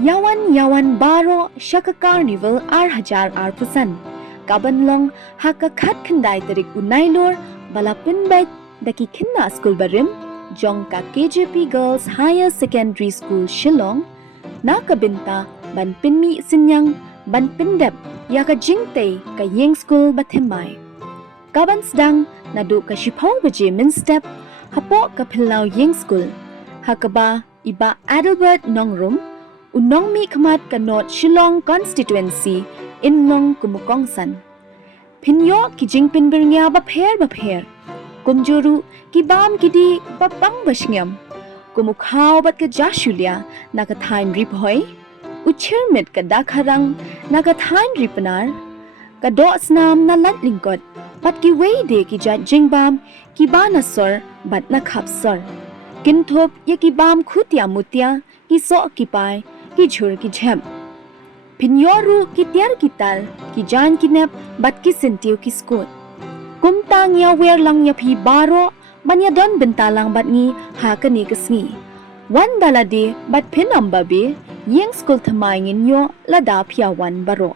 Yawan baro shaka carnival hajar pusan. Kaban long haka khat khandai tarik unailor balapin bait daki khinna school barim jong ka KJP Girls Higher Secondary School Shillong na kabinta ban pinmi sinyang ban pindep ya ka jingte ka yeng school bathemai. Kaban sdang nadu ka shipong baje min step hapo ka philaw yeng school hakaba iba Adelbert Nongrum unong mi khamat ka not Shillong constituency inlong kumukongsan. Pinyo ki jingpin birnya ba pher kumjuru ki bam kidi ba bang bashngyam kumukhaw bat ka jashulia na ka thain riphoy uchirmit ka dakharang na ka thain ripnar ka do snam na lantlingkot bat ki weide ki ja jingbam ki banasor bat na khapsor kinthop ye ki bam khutya mutya ki so ki pai ki jhur ki jhem Pinyoru ki tiar kital ki jan kinep bat ki sentiu ki skut. Kumtang ya wer lang ya phi baro banya don bentalang bat ngi ha ka ni kasni. Wan dalade bat phinam babe yeng skul thamai ngin yo lada phya wan baro.